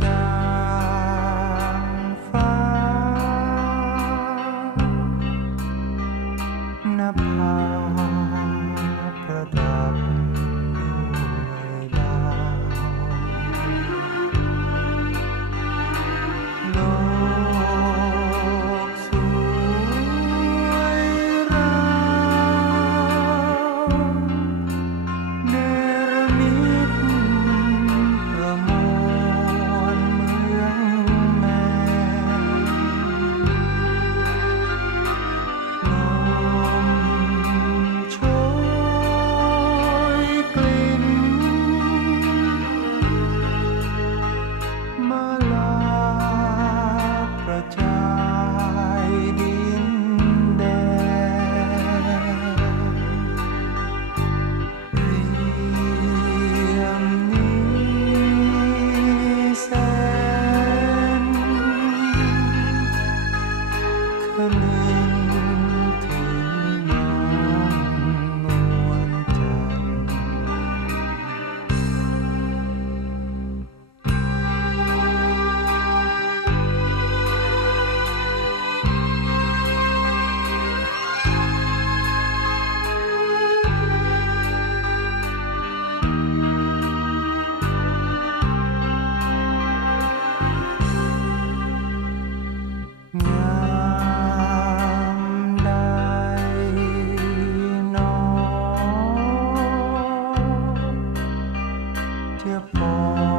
จางฟ้าหน้าผา Your fall.